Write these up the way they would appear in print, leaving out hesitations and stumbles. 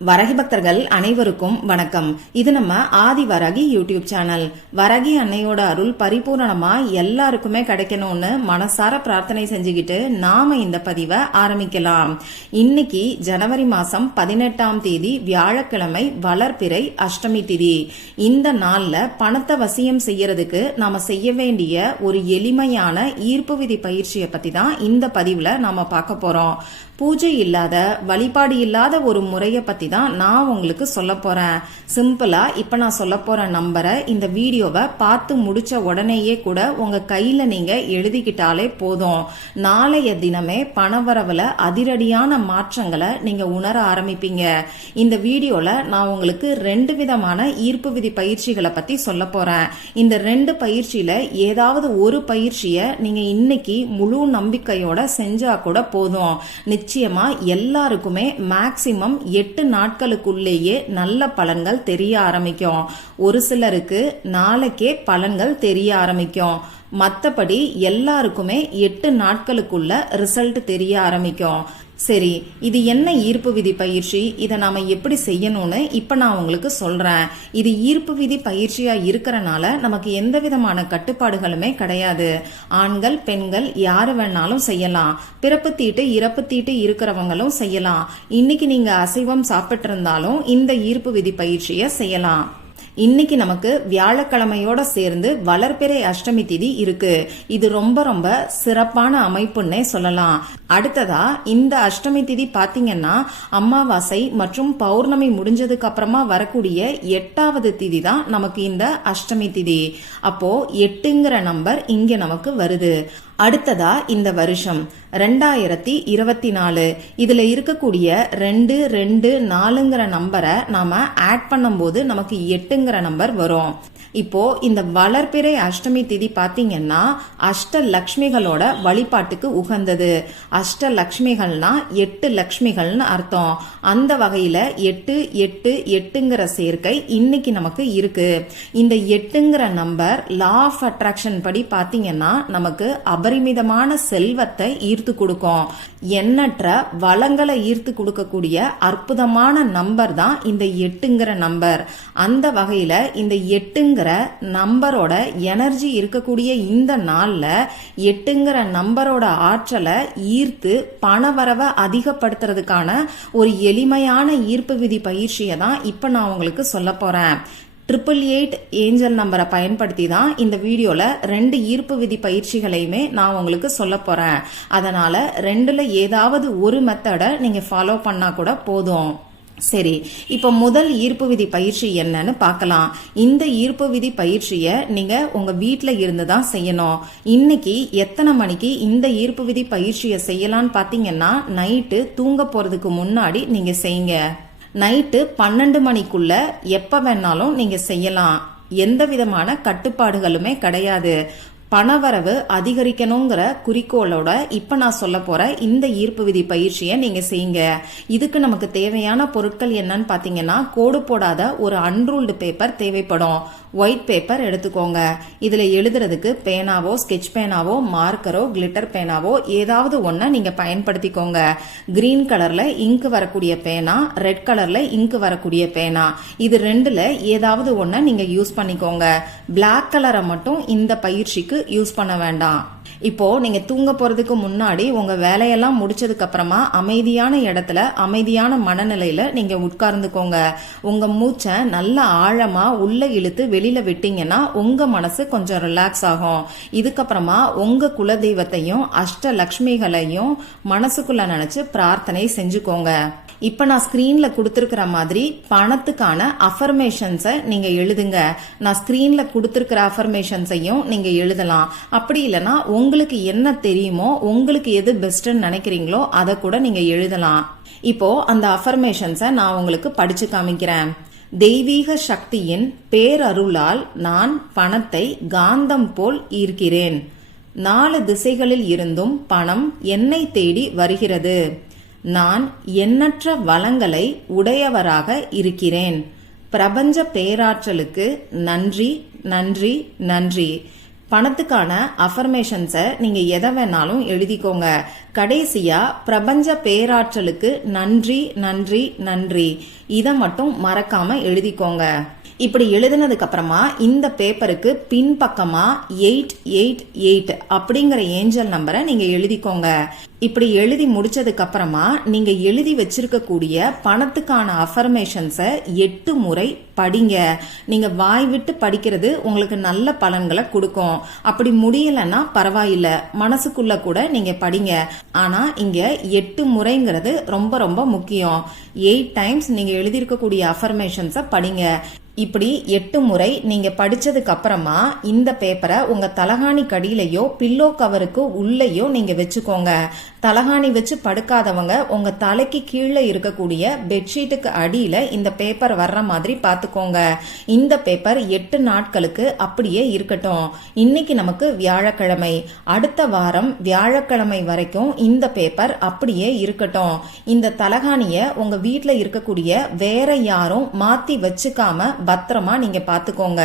வரகி பக்தர்கள் அனைவருக்கும் வணக்கம். இது நம்ம ஆதி வரகி யூடியூப் சேனல். வரகி அன்னையோட அருள் பரிபூரணமா எல்லாருக்குமே கிடைக்கணும்னு மனசார பிரார்த்தனை செஞ்சுக்கிட்டு நாம இந்த பதிவை ஆரம்பிக்கலாம். இன்னைக்கு ஜனவரி மாசம் 18ஆம் தேதி வியாழக்கிழமை, வளர்பிறை அஷ்டமி திதி. இந்த நாள்ல பணத்தை வசியம் செய்யறதுக்கு நாம செய்ய வேண்டிய ஒரு எளிமையான ஈர்ப்பு விதி பயிற்சியை பத்தி தான் இந்த பதிவுல நாம பார்க்க போறோம். பூஜை இல்லாத, வழிபாடு இல்லாத ஒரு முறையை பத்தி தான் நான் உங்களுக்கு சொல்ல போறேன். சிம்பிளா இப்ப நான் சொல்ல போற நம்பரை இந்த வீடியோவை பார்த்து முடிச்ச உடனேயே கூட உங்க கையில நீங்க எழுதிக்கிட்டாலே போதும். நாளைய தினமே பணவரவுல அதிரடியான மாற்றங்களை நீங்க உணர ஆரம்பிப்பீங்க. இந்த வீடியோல நான் உங்களுக்கு 2 விதமான ஈர்ப்பு விதி பயிற்சிகளை பத்தி சொல்ல போறேன். இந்த 2 பயிற்சியில ஏதாவது ஒரு பயிற்சியை நீங்க இன்னைக்கு முழு நம்பிக்கையோட செஞ்சா கூட போதும். நிச்சயமா எல்லாருக்குமே மேக்சிமம் 8 நாட்களுக்குள்ளேயே நல்ல பலன்கள் தெரிய ஆரம்பிக்கும். ஒரு சிலருக்கு நாளைக்கே பலன்கள் தெரிய ஆரம்பிக்கும். மற்றபடி எல்லாருக்குமே 8 நாட்களுக்குள்ள ரிசல்ட் தெரிய ஆரம்பிக்கும். சரி, இது என்ன ஈர்ப்பு விதி பயிற்சி, இதை நாம எப்படி செய்யணும்னு இப்ப நான் உங்களுக்கு சொல்றேன். இது ஈர்ப்பு விதி பயிற்சியா இருக்கறனால நமக்கு எந்த விதமான கட்டுப்பாடுகளுமே கிடையாது. ஆண்கள், பெண்கள் யாரு வேணாலும் செய்யலாம். பிறப்பு தீட்டு, இறப்பு தீட்டு இருக்கிறவங்களும் செய்யலாம். இன்னைக்கு நீங்க அசைவம் சாப்பிட்டு இருந்தாலும் இந்த ஈர்ப்பு விதி பயிற்சியை செய்யலாம். இன்னைக்கு நமக்கு வியாழக்கிழமையோட சேர்ந்து வளர்பிறை அஷ்டமி திதி இருக்கு. இது ரொம்ப ரொம்ப சிறப்பான அமைப்புன்னே சொல்லலாம். அடுத்ததா இந்த அஷ்டமி திதி பாத்தீங்கன்னா அமாவாசை மற்றும் பௌர்ணமி முடிஞ்சதுக்கு அப்புறமா வரக்கூடிய 8வது திதி தான் நமக்கு இந்த அஷ்டமி திதி. அப்போ 8ங்கிற நம்பர் இங்க நமக்கு வருது. அடுத்ததா இந்த வருஷம் 2024. இதுல இருக்கக்கூடிய 2, 2, 4ங்கிற நம்பரை நாம ஆட் பண்ணும்போது நமக்கு 8ங்கிற நம்பர் வரும். இப்போ இந்த வளர்பிறை அஷ்டமி திதி பாத்தீங்கன்னா அஷ்டலக்ஷ்மிகளோட வழிபாட்டுக்கு உகந்தது. அஷ்டலக்ஷ்மிகள்னா 8 லக்ஷ்மிகள்னு அர்த்தம். அந்த வகையில 8, 8, 8ங்கிற சேர்க்கை இன்னைக்கு நமக்கு இருக்கு. இந்த 8ங்கிற நம்பர் லா ஆஃப் அட்ராக்ஷன் படி பாத்தீங்கன்னா நமக்கு அபரிமிதமான செல்வத்தை ஈர்த்து கொடுக்கும். எண்ணற்ற வளங்களை ஈர்த்து கொடுக்கக்கூடிய அற்புதமான நம்பர் தான் இந்த 8ங்கிற நம்பர். அந்த வகையில இந்த 8ங்கிற நம்பரோட எனர்ஜி இருக்கக்கூடிய இந்த நாள்ல 8ங்கிற நம்பரோட ஆற்றலை ஈர்த்து பணவரவை அதிகப்படுத்துறதுக்கான ஒரு எளிமையான ஈர்ப்பு விதி பயிற்சியை தான் இப்ப நான் உங்களுக்கு சொல்ல போறேன். 888 ஏஞ்சல் நம்பரை பயன்படுத்தி தான் இந்த வீடியோல 2 ஈர்ப்பு விதி பயிற்சிகளையுமே நான் உங்களுக்கு சொல்ல போறேன். அதனால 2ல ஏதாவது ஒரு மெத்தடை நீங்க ஃபாலோ பண்ணா கூட போதும். சரி, இப்ப முதல் ஈர்ப்பு விதி பயிற்சி என்னன்னு பார்க்கலாம். இந்த ஈர்ப்பு விதி பயிற்சியை நீங்க உங்க வீட்டுல இருந்துதான் செய்யணும். இன்னைக்கு எத்தனை மணிக்கு இந்த ஈர்ப்பு விதி பயிற்சியை செய்யலாம்னு பாத்தீங்கன்னா நைட்டு தூங்க போறதுக்கு முன்னாடி நீங்க செய்யுங்க. நைட்டு 12 மணிக்குள்ள எப்ப வேணாலும் நீங்க செய்யலாம். எந்த விதமான கட்டுப்பாடுகளுமே கிடையாது. பணவரவு அதிகரிக்கணுங்கிற குறிக்கோளோட இப்ப நான் சொல்ல போற இந்த ஈர்ப்பு விதி பயிற்சியை நீங்க செய்யுங்க. இதுக்கு நமக்கு தேவையான பொருட்கள் என்னன்னு பாத்தீங்கன்னா கோடு போடாத ஒரு அன்ரூல்டு பேப்பர் தேவைப்படும். ஒயிட் பேப்பர் எடுத்துக்கோங்க. இதுல எழுதுறதுக்கு பேனாவோ, ஸ்கெட்ச் பேனாவோ, மார்க்கரோ, கிளிட்டர் பேனாவோ ஏதாவது ஒன்ன நீங்க பயன்படுத்திக்கோங்க. கிரீன் கலர்ல இங்க் வரக்கூடிய பேனா, ரெட் கலர்ல இங்க் வரக்கூடிய பேனா, இது 2ல ஏதாவது ஒன்ன நீங்க யூஸ் பண்ணிக்கோங்க. பிளாக் கலரை மட்டும் இந்த பயிற்சிக்கு யூஸ் பண்ண வேண்டாம். இப்போ நீங்க தூங்க போறதுக்கு முன்னாடி உங்க வேலையெல்லாம் முடிச்சதுக்கு அப்புறமா அமைதியான இடத்துல, அமைதியான மனநிலையில நீங்க உட்கார்ந்துக்கோங்க. உங்க மூச்சை நல்ல ஆழமா உள்ள இழுத்து வெளியில விட்டீங்கன்னா உங்க மனசு கொஞ்சம் ரிலாக்ஸ் ஆகும். இதுக்கப்புறமா உங்க குலதெய்வத்தையும் அஷ்டலக்ஷ்மிகளையும் மனசுக்குள்ள நினைச்சு பிரார்த்தனை செஞ்சுக்கோங்க. இப்ப நான் ஸ்கிரீன்ல கொடுத்திருக்கிற மாதிரி பணத்துக்கான அஃபர்மேஷன்ஸை நீங்க எழுதுங்க. நான் ஸ்கிரீன்ல கொடுத்திருக்கிற அஃபர்மேஷன்ஸையும் நீங்க எழுதலாம். அப்படி இல்லைன்னா உங்களுக்கு என்ன தெரியுமோ, உங்களுக்கு எது பெஸ்ட்ன்னு நினைக்கிறீங்களோ அதை கூட நீங்க எழுதலாம். இப்போ அந்த அஃபர்மேஷன்ஸை நான் உங்களுக்கு படிச்சு காமிக்கிறேன். தெய்வீக சக்தியின் பேரருளால் நான் பணத்தை காந்தம் போல் ஈர்க்கிறேன். 4 திசைகளில் இருந்தும் பணம் என்னை தேடி வருகிறது. நான் எண்ணற்ற வளங்களை உடையவராக இருக்கிறேன். பிரபஞ்ச பேராற்றலுக்கு நன்றி, நன்றி, நன்றி. பணத்துக்கான அஃபர்மேஷன்ஸை நீங்க எதை வேணாலும் எழுதிக்கோங்க. கடைசியா பிரபஞ்ச பேராற்றலுக்கு நன்றி நன்றி நன்றி, இதை மட்டும் மறக்காம எழுதிக்கோங்க. இப்படி எழுதினதுக்கு அப்புறமா இந்த பேப்பருக்கு பின்பக்கமா 888 அப்படிங்கிற ஏஞ்சல் நம்பரை நீங்க எழுதிக்கோங்க. இப்படி எழுதி முடிச்சதுக்கு அப்புறமா நீங்க எழுதி வச்சிருக்கக்கூடிய பணத்துக்கான அஃபர்மேஷன்ஸை 8 முறை படிங்க. நீங்க வாய் விட்டு படிக்கிறது உங்களுக்கு நல்ல பலன்களை கொடுக்கும். அப்படி முடியலன்னா பரவாயில்ல, மனசுக்குள்ள கூட நீங்க படிங்க. ஆனா இங்க 8 முறைங்கிறது ரொம்ப ரொம்ப முக்கியம். 8 டைம்ஸ் நீங்க எழுதியிருக்கக்கூடிய அஃபர்மேஷன்ஸை படிங்க. இப்படி 8 முறை நீங்க படிச்சதுக்கு அப்புறமா இந்த பேப்பரை உங்க தலகாணி கடியிலையோ பில்லோ கவருக்கு உள்ளேயோ நீங்க வச்சுக்கோங்க. தலகாணி வச்சு படுக்காதவங்க உங்க தலைக்கு கீழே இருக்கக்கூடிய பெட்ஷீட்டுக்கு அடியில இந்த பேப்பர் வர்ற மாதிரி பாத்துக்கோங்க. இந்த பேப்பர் 8 நாட்களுக்கு அப்படியே இருக்கட்டும். இன்னைக்கு நமக்கு வியாழக்கிழமை, அடுத்த வாரம் வியாழக்கிழமை வரைக்கும் இந்த பேப்பர் அப்படியே இருக்கட்டும். இந்த தலகாணிய உங்க வீட்டுல இருக்கக்கூடிய வேற யாரும் மாத்தி வச்சுக்காம பத்திரமா நீங்க பாத்துக்கோங்க.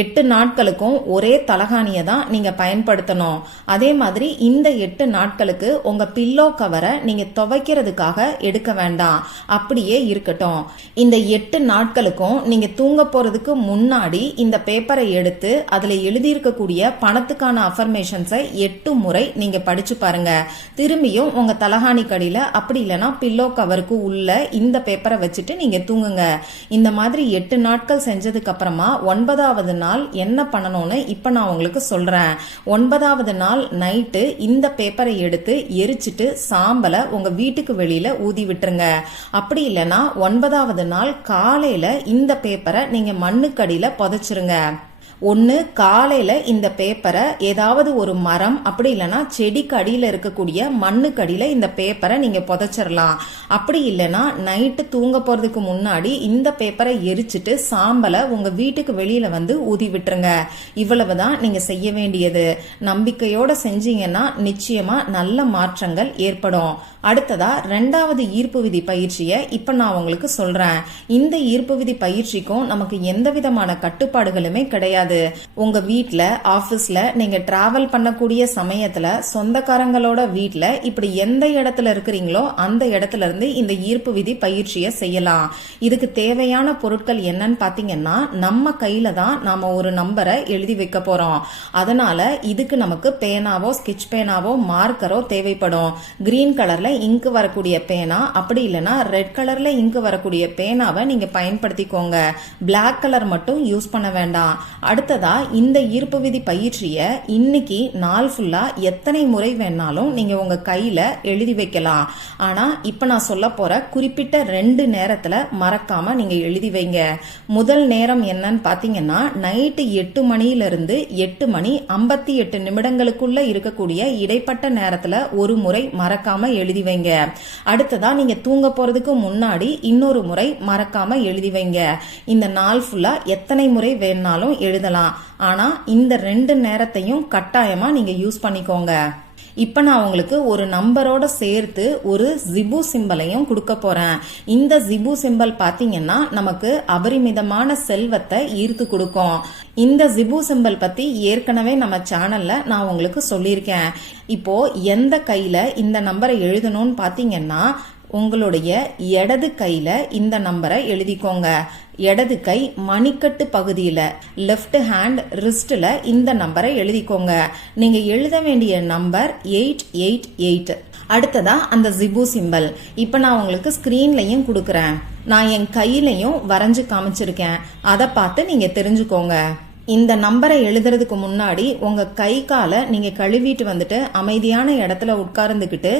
8 நாட்களுக்கும் ஒரே தலகாணியை தான் நீங்க பயன்படுத்தணும். அதே மாதிரி இந்த 8 நாட்களுக்கு உங்க பில்லோ கவரை நீங்க துவைக்கிறதுக்காக எடுக்க வேண்டாம், அப்படியே இருக்கட்டும். இந்த 8 நாட்களுக்கும் நீங்க தூங்க போறதுக்கு முன்னாடி இந்த பேப்பரை எடுத்து அதுல எழுதியிருக்கக்கூடிய பணத்துக்கான அஃபர்மேஷன்ஸை 8 முறை நீங்க படிச்சு பாருங்க. திரும்பியும் உங்க தலகாணி கடியில அப்படி இல்லைன்னா பில்லோ கவருக்கு உள்ள இந்த பேப்பரை வச்சுட்டு நீங்க தூங்குங்க. இந்த மாதிரி 8 நாட்கள் செஞ்சதுக்கு அப்புறமா 9வது நாள் என்ன பண்ணணும்னு இப்ப நான் உங்களுக்கு சொல்றேன். 9வது நாள் நைட்டு இந்த பேப்பரை எடுத்து எரிச்சிட்டு சாம்பலை உங்க வீட்டுக்கு வெளியில ஊதி விட்டுருங்க. அப்படி இல்லைன்னா 9வது நாள் காலையில இந்த பேப்பரை நீங்க மண்ணுக்கடியில புதைச்சிருங்க. ஒன்னு காலையில இந்த பேப்பரை ஏதாவது ஒரு மரம் அப்படி இல்லைன்னா செடிக்கு அடியில இருக்கக்கூடிய மண்ணுக்கு அடியில இந்த பேப்பரை நீங்க புதைச்சிடலாம். அப்படி இல்லைன்னா நைட்டு தூங்க போறதுக்கு முன்னாடி இந்த பேப்பரை எரிச்சிட்டு சாம்பலை உங்க வீட்டுக்கு வெளியில வந்து ஊதி விட்டுருங்க. இவ்வளவுதான் நீங்க செய்ய வேண்டியது. நம்பிக்கையோட செஞ்சீங்கன்னா நிச்சயமா நல்ல மாற்றங்கள் ஏற்படும். அடுத்ததா 2வது ஈர்ப்பு விதி பயிற்சியை இப்ப நான் உங்களுக்கு சொல்றேன். இந்த ஈர்ப்பு விதி பயிற்சிக்கும் நமக்கு எந்த விதமான கட்டுப்பாடுகளுமே கிடையாது. உங்க வீட்ல, ஆபீஸ்ல நீங்க டிராவல் பண்ணக்கூடிய சமயத்துல சொந்தக்காரங்களோட வீட்ல இப்படி எந்த இடத்துல இருக்கிறீங்களோ அந்த இடத்துல இருந்து இந்த ஈர்ப்பு விதி பயிற்சியை செய்யலாம். இதுக்கு தேவையான பொருட்கள் என்னன்னு பாத்தீங்கன்னா நம்ம கையில தான் நாம ஒரு நம்பரை எழுதி வைக்க போறோம். அதனால இதுக்கு நமக்கு பேனாவோ ஸ்கெட்ச் பேனாவோ மார்க்கரோ தேவைப்படும். கிரீன் கலர்ல இங்கு வரக்கூடிய பேனா அப்படி இல்லைன்னா ரெட் கலர்ல இங்கு வரக்கூடிய பேனாவை நீங்க பயன்படுத்திக்கோங்க. பிளாக் கலர் மட்டும் யூஸ் பண்ண வேண்டாம். அடுத்ததா இந்த ஈர்ப்பு விதி பயிற்சிய இன்னைக்கு நாள் ஃபுல்லா எத்தனை முறை வேணாலும் நீங்க உங்க கையில எழுதி வைக்கலாம். ஆனா இப்ப நான் சொல்ல போற குறிப்பிட்ட 2 நேரத்துல மறக்காம நீங்க எழுதி வைங்க. முதல் நேரம் என்னன்னு பாத்தீங்கன்னா நைட்டு 8 மணியிலிருந்து 8 மணி 58 நிமிடங்களுக்குள்ள இருக்கக்கூடிய இடைப்பட்ட நேரத்துல ஒரு முறை மறக்காம எழுதி வைங்க. அடுத்ததா நீங்க தூங்க போறதுக்கு முன்னாடி இன்னொரு முறை மறக்காம எழுதி வைங்க. இந்த நாள் ஃபுல்லா எத்தனை முறை வேணாலும் எழுதலாம். ஆனா இந்த 2 நேரத்தையும் கட்டாயமா நீங்க யூஸ் பண்ணிக்கோங்க. இப்ப நான் உங்களுக்கு ஒரு நம்பரோட சேர்த்து ஒரு ஜிபு சிம்பலையும் கொடுக்க போறேன். இந்த ஜிபு சிம்பல் பாத்தீங்கன்னா நமக்கு அபரிமிதமான செல்வத்தை ஈர்த்து கொடுக்கும். இந்த ஜிபு சிம்பல் பத்தி ஏற்கனவே நம்ம சேனல்ல நான் உங்களுக்கு சொல்லியிருக்கேன். இப்போ எந்த கையில இந்த நம்பரை எழுதணும்னு பாத்தீங்கன்னா உங்களுடைய இடது கையில இந்த நம்பரை எழுதிக்கோங்க. இடது கை மணிக்கட்டு பகுதியில லெஃப்ட் ஹேண்ட் ரிஸ்ட்ல இந்த நம்பரை எழுதிக்கோங்க. நீங்க எழுத வேண்டிய நம்பர் 888. அடுத்ததா அந்த ஜிபு சிம்பல் இப்ப நான் உங்களுக்கு ஸ்கிரீன்லயும் கொடுக்கறேன். நான் என் கையிலையும் வரைஞ்சு காமிச்சிருக்கேன். அதை பார்த்து நீங்க தெரிஞ்சுக்கோங்க. இந்த நம்பரை எழுதுறதுக்கு முன்னாடி உங்க கை காலை நீங்க கழுவிட்டு வந்துட்டு அமைதியான இடத்துல உட்கார்ந்துகிட்டு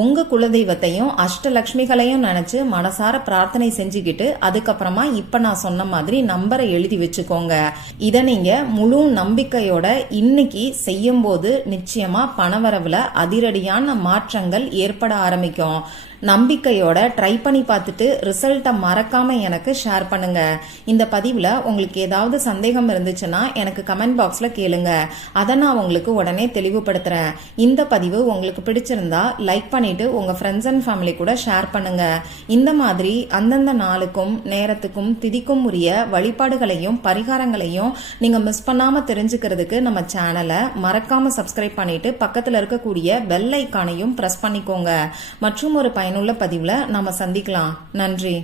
உங்க குலதெய்வத்தையும் அஷ்டலட்சுமிகளையும் நினைச்சு மனசார பிரார்த்தனை செஞ்சுக்கிட்டு அதுக்கப்புறமா இப்ப நான் சொன்ன மாதிரி நம்பரை எழுதி வச்சுக்கோங்க. இத நீங்க முழு நம்பிக்கையோட இன்னைக்கு செய்யும் போது நிச்சயமா பணவரவுல அதிரடியான மாற்றங்கள் ஏற்பட ஆரம்பிக்கும். நம்பிக்கையோட ட்ரை பண்ணி பார்த்துட்டு ரிசல்ட்டை மறக்காம எனக்கு ஷேர் பண்ணுங்க. இந்த பதிவுல உங்களுக்கு ஏதாவது சந்தேகம் இருந்துச்சுன்னா எனக்கு கமெண்ட் பாக்ஸ்ல கேளுங்க. அதை நான் உங்களுக்கு உடனே தெளிவுபடுத்துறேன். இந்த பதிவு உங்களுக்கு பிடிச்சிருந்தா லைக் பண்ணிட்டு உங்க ஃப்ரெண்ட்ஸ் அண்ட் ஃபேமிலி கூட ஷேர் பண்ணுங்க. இந்த மாதிரி அந்தந்த நாளுக்கும் நேரத்துக்கும் திதிக்கும் உரிய வழிபாடுகளையும் பரிகாரங்களையும் நீங்க மிஸ் பண்ணாம தெரிஞ்சுக்கிறதுக்கு நம்ம சேனலை மறக்காம சப்ஸ்கிரைப் பண்ணிட்டு பக்கத்துல இருக்கக்கூடிய பெல் ஐக்கானையும் பிரஸ் பண்ணிக்கோங்க. மற்றும் ஒரு பயனுள்ள பதிவுல நாம சந்திக்கலாம். நன்றி.